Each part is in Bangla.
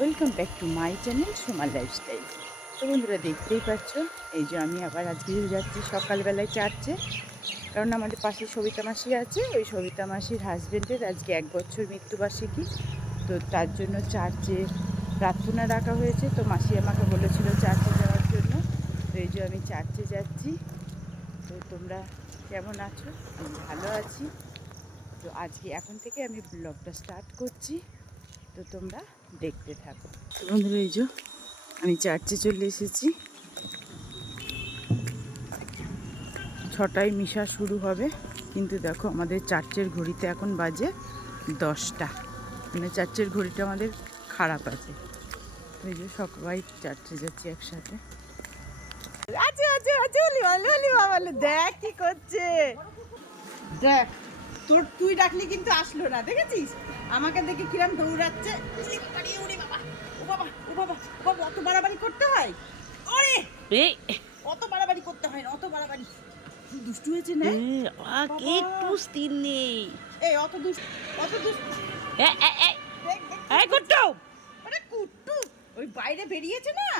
Welcome back to my channel সোমার লাইফস্টাইল। তো বন্ধুরা দেখতেই পাচ্ছ, এই যে আমি আবার আজকে যাচ্ছি সকালবেলায় চার্চে। কারণ আমাদের পাশে সবিতা মাসি আছে, ওই সবিতা মাসির হাজব্যান্ডের আজকে 1 বছর মৃত্যুবার্ষিকী। তো তার জন্য চার্চে প্রার্থনা রাখা হয়েছে। তো মাসি আমাকে বলেছিল চার্চে যাওয়ার জন্য। তো এই যে আমি চার্চে যাচ্ছি। তো তোমরা কেমন আছো? আমি ভালো আছি। তো আজকে এখন থেকে আমি ব্লগটা স্টার্ট করছি। তো তোমরা দেখতে থাকো। তো বন্ধুরা এই যে আমি চার্চে চলে এসেছি। 6টায় মিশা শুরু হবে, কিন্তু দেখো আমাদের চার্চের ঘড়িতে এখন বাজে 10টা। মানে চার্চের ঘড়িটা আমাদের খারাপ আছে। ওই যে সবাই চার্চে যাচ্ছি একসাথে। আছে আছে আছে দেখ কি করছে, দেখ। তুই ডাকলি কিন্তু আসলো না, দেখেছিস? আমাকে দেখে কিরম দৌড়াচ্ছে। ও বাবা ও বাবা ও বাবা, অত বাড়াবাড়ি করতে হয়? ওরে অত বাড়াবাড়ি করতে হয় না, অত বাড়াবাড়ি। দুষ্টু হয়েছে না? একটু স্থির নেই। এই অত দুষ্টু, অত দুষ্টু। আরে কুট্টু ওই বাইরে বেরিয়েছে না,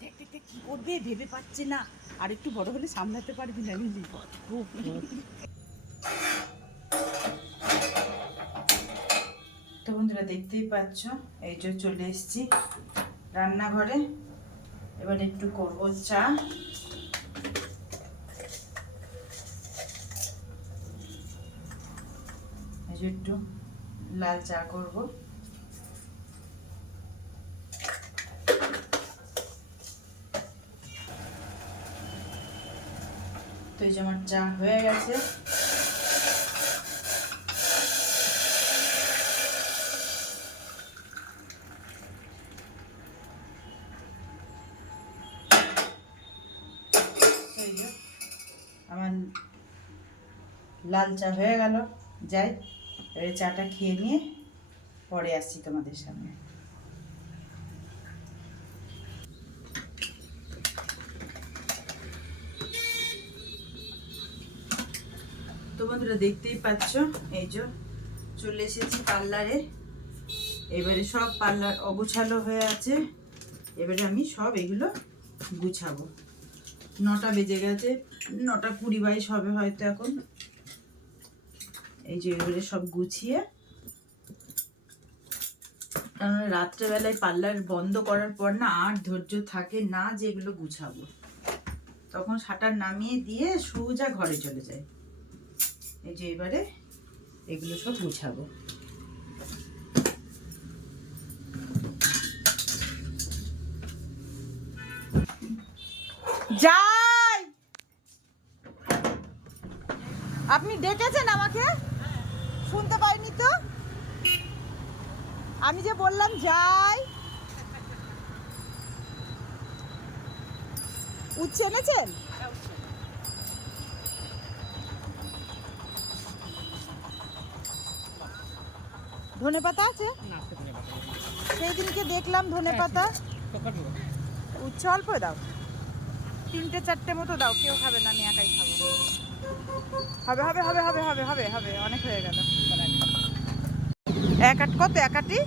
দেখ দেখ দেখ কি করবে ভেবে পাচ্ছে না। আর একটু বড় হলে সামলাতে পারবি না, বুঝলি? তো বন্ধুরা দেখতেই পাচ্ছ, এই যে চলে এসেছি রান্নাঘরে। এবার একটু করবো চা। এই যে একটু লাল চা করব। তো এই যে আমার চা হয়ে গেছে। এই যে আমার লাল চা হয়ে গেল। যাই এবারে চাটা খেয়ে নিয়ে পরে আসছি তোমাদের সামনে। তো বন্ধুরা দেখতেই পাচ্ছ, এই যে চলে এসেছি পার্লারে। এবারে সব পার্লার অগুছালো হয়ে আছে, এবারে আমি সব এগুলো গুছাবো। 9টা বেজে গেছে, 9:20 হবে হয়তো এখন। এই যে এবারে সব গুছিয়ে, কারণ রাত্রেবেলায় পার্লার বন্ধ করার পর না আর ধৈর্য থাকে না যে এগুলো গুছাবো। তখন শাটার নামিয়ে দিয়ে সোজা ঘরে চলে যায়। এই যে এবারে এগুলো সব গুছাবো। যাই, আপনি ডেকেছেন আমাকে? শুনতে পাইনি তো, আমি যে বললাম যাই। উচ্ছে এনেছেন? ধনে পাতা আছে? সেই দিনকে দেখলাম ধনে পাতা। উচ্ছে অল্প দাও, 3-4টে মতো দাও, কেউ খাবে না, আমি একাই খাবো। হবে হবে হবে হবে হবে হবে হবে, অনেক হয়ে গেল। এক আট কত? এক আটি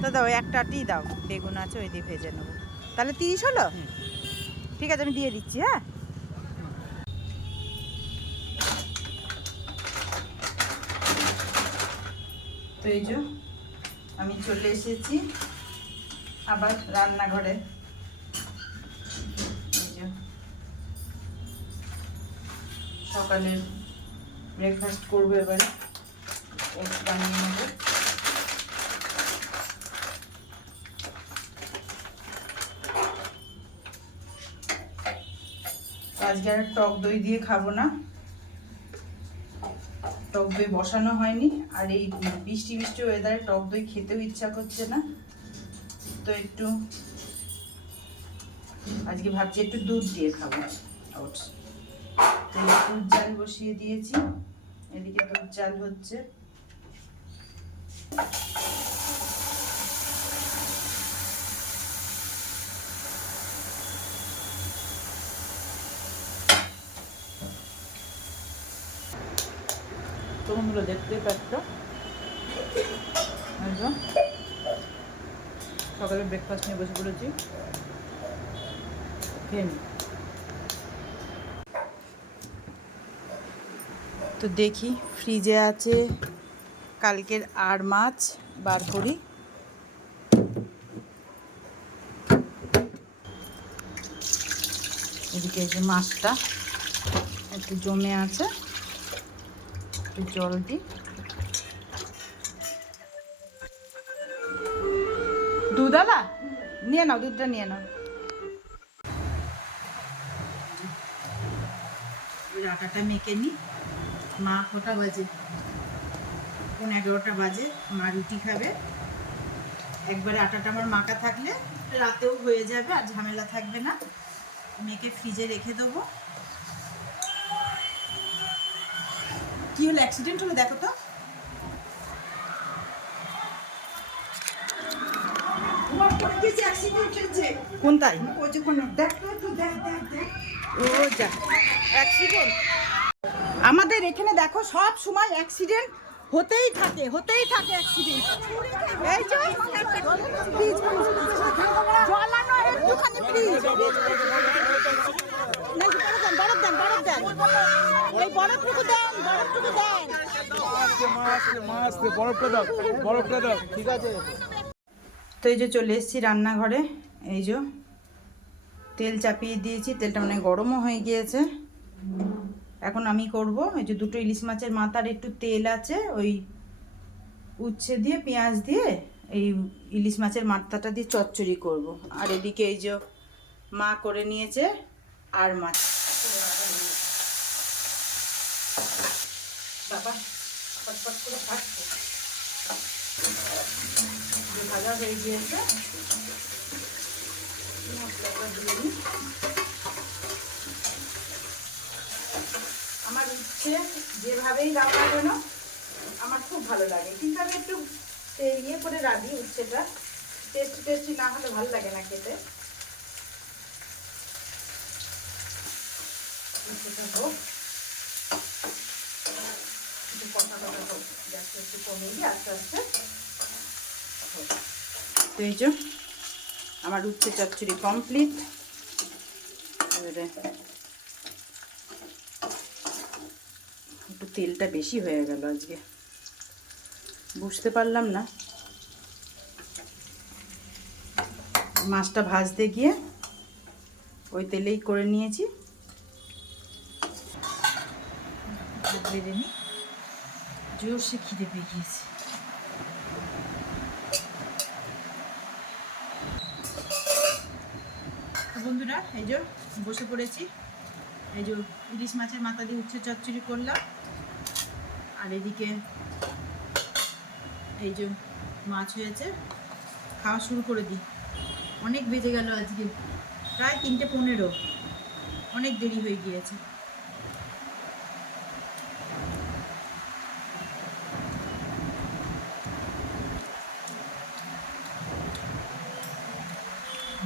তো দাও, একটা আটি দাও। বেগুন আছে, ওই দিয়ে ভেজে নেবো। তাহলে 30 হলো? ঠিক আছে, আমি দিয়ে দিচ্ছি। হ্যাঁ, তো এই যে আমি চলে এসেছি আবার রান্নাঘরে। এই যে সকালে ব্রেকফাস্ট করবো, এবারে এগ বানিয়ে নেবো। আজকে আর টক দই দিয়ে খাবো না, টক দই বসানো হয়নি। আর এই বৃষ্টি বৃষ্টি ওয়েদারে টক দই খেতেও ইচ্ছা করছে না। তো একটু আজকে ভাবছি একটু দুধ দিয়ে খাবো। ওটস, দুধ জাল বসিয়ে দিয়েছি, এদিকে দুধ জাল হচ্ছে। তোমরা দেখতে পাচ্ছ সকালে ব্রেকফাস্ট নিয়ে বসে পড়েছি, খেয়ে নিই। তো দেখি ফ্রিজে আছে কালকের আর মাছ, বার করি। এদিকে এই যে মাছটা একটু জমে আছে, একটু জল দিই। দুধওয়ালা নিয়ে নাও, দুধটা নিয়ে নাও। আটাটা মেখে নিই। মা কটা বাজে? 11টা বাজে। মা রুটি খাবে। একবারে আটাটা আমার মাখা থাকলে রাতেও হয়ে যাবে, আর ঝামেলা থাকবে না। মেখে ফ্রিজে রেখে দেবো। কি হলো, অ্যাক্সিডেন্ট হলো? দেখো তো। কোনটাই? ও যা, অ্যাক্সিডেন্ট আমাদের এখানে দেখো সব সময় অ্যাক্সিডেন্ট হতেই থাকে অ্যাক্সিডেন্ট। এই যে জল আনো একটুখানি প্লিজ। বরফ দেন, এই বরফটুকু দেন, বরফটা দাও, ঠিক আছে। তো এই যে চলে এসেছি রান্নাঘরে। এই যে তেল চাপিয়ে দিয়েছি, তেলটা মানে গরমও হয়ে গিয়েছে। এখন আমি করব, এই যে 2টো ইলিশ মাছের মাথার একটু তেল আছে, ওই উচ্ছে দিয়ে পেঁয়াজ দিয়ে এই ইলিশ মাছের মাথাটা দিয়ে চচ্চড়ি করব। আর এদিকে এই যে মা করে নিয়েছে আর মাছ। বাবা ফটফট করে কাটছে, ভাজা হয়ে গিয়েছে। মশলাটা দিয়ে দিই। আমার উচ্ছে যেভাবেই রান্না কেন আমার খুব ভালো লাগে, কিন্তু আমি একটু ইয়ে করে রাঁধি উচ্ছেটা। টেস্টি না হলে ভালো লাগে না খেতে। উচ্ছেটা হোক, একটু কষা হোক, গ্যাসটা একটু কমিয়ে দিই আস্তে আস্তে। তো এই যে আমার উচ্ছে চচ্চড়ি কমপ্লিট। এবারে একটু তেলটা বেশি হয়ে গেল আজকে, বুঝতে পারলাম না। মাছটা ভাজতে গিয়ে ওই তেলেই করে নিয়েছি। বেড়ে নি, জোরসে খিদে পেয়ে গিয়েছে। বন্ধুরা এই যে বসে পড়েছি। এই যে ইলিশ মাছের মাথা দিয়ে উচ্ছে চচ্চড়ি করলাম, আর এদিকে এই যে মাছ হয়েছে। খাওয়া শুরু করে দিই। অনেক বেজে গেল আজকে, প্রায় 3:15, অনেক দেরি হয়ে গিয়েছে।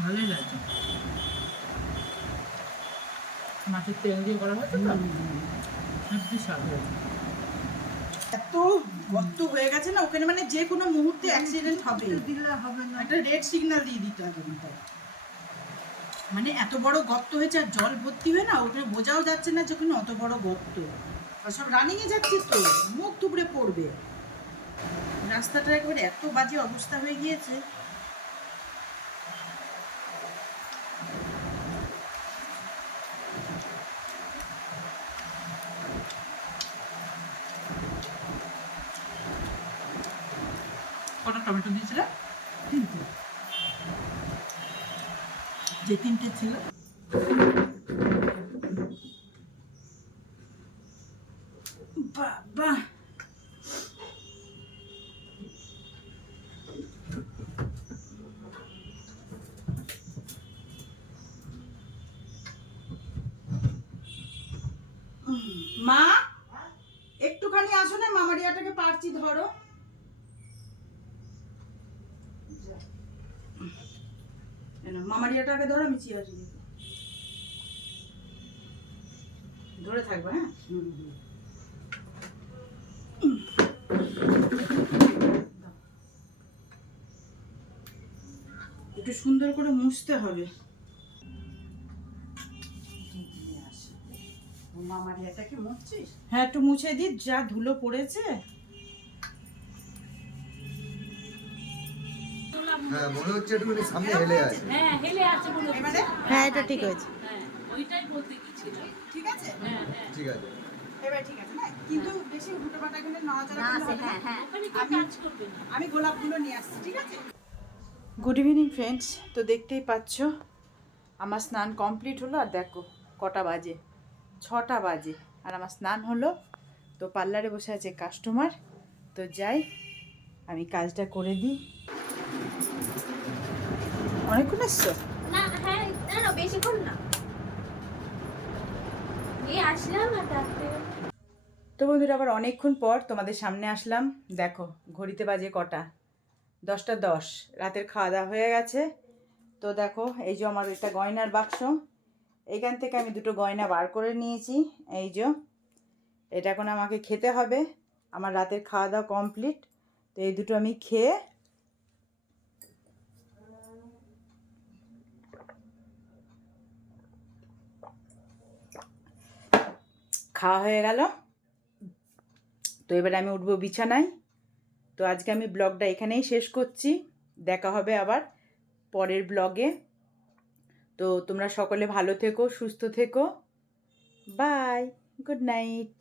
ভালোই লাগছে, মাছের তেল দিয়ে করা হয়েছে তো, হেব্বি স্বাদ হয়েছে। এত গর্ত হয়ে গেছে না ওখানে, মানে যে কোনো মুহূর্তে অ্যাক্সিডেন্ট হবে। একটা রেড সিগন্যাল দিয়ে দিতে হবে। মানে এত বড় গর্ত হয়েছে, আর জল ভর্তি হয়ে না ওখানে বোঝাও যাচ্ছে না যে ওখানে অত বড় গর্ত। আর সব রানিংয়ে যাচ্ছে তো, মুখ টুকরে পড়বে। রাস্তাটা একেবারে এত বাজে অবস্থা হয়ে গিয়েছে। কটা টমেটো দিয়েছিল? 3টে, যে 3টে ছিল। বাবা মা একটুখানি আসো না, মামারিয়াটাকে পারছি ধরো। মামারিয়াটাকে ধরো, আমি চেয়ার ধরে থাকবো। হ্যাঁ একটু সুন্দর করে মুছতে হবে। মামার ইয়েটাকে মুছছিস? হ্যাঁ, একটু মুছে দিই, যা ধুলো পড়েছে। হ্যাঁ মনে হচ্ছে একটুখানি সামনে হেলে আছে। হ্যাঁ হেলে আছে মনে হচ্ছে। এবারে হ্যাঁ, এটা ঠিক হয়েছে। হ্যাঁ ওইটাই বলতে গিয়েছিলাম। ঠিক আছে, হ্যাঁ হ্যাঁ ঠিক আছে। এবার ঠিক আছে না, কিন্তু বেশি উল্টো পাল্টা কিন্তু নড়াচড়া করলে হবে না। ওখানে কি কাজ করবে না। আমি গোলাপগুলো নিয়ে আসছি, ঠিক আছে। গুড ইভিনিং ফ্রেন্ডস, তো দেখতেই পাচ্ছ আমার স্নান কমপ্লিট হলো। আর দেখো কটা বাজে, 6টা বাজে, আর আমার স্নান হলো। তো পার্লারে বসে আছে কাস্টমার, তো যাই আমি কাজটা করে দিই। অনেকক্ষণ এসছো? না হ্যাঁ না বেশিক্ষণ না, এই আসলাম আর তারপরে তো বন্ধুরা আবার অনেকক্ষণ পর তোমাদের সামনে আসলাম। দেখো ঘড়িতে বাজে কটা, 10টা 10, রাতের খাওয়া দাওয়া হয়ে গেছে। তো দেখো এই যে আমার একটা গয়নার বাক্স, এইখান থেকে আমি দুটো গয়না বার করে নিয়েছি। এই যে এটা এখন আমাকে খেতে হবে। আমার রাতের খাওয়া দাওয়া কমপ্লিট। তো এই দুটো আমি খেয়ে খাওয়া হয়ে গেল। তো এবারে আমি উঠবো বিছানায়। তো আজকে আমি ব্লগটা এখানেই শেষ করছি। দেখা হবে আবার পরের ব্লগে। তো তোমরা সকলে ভালো থেকো, সুস্থ থেকো। Bye, good night.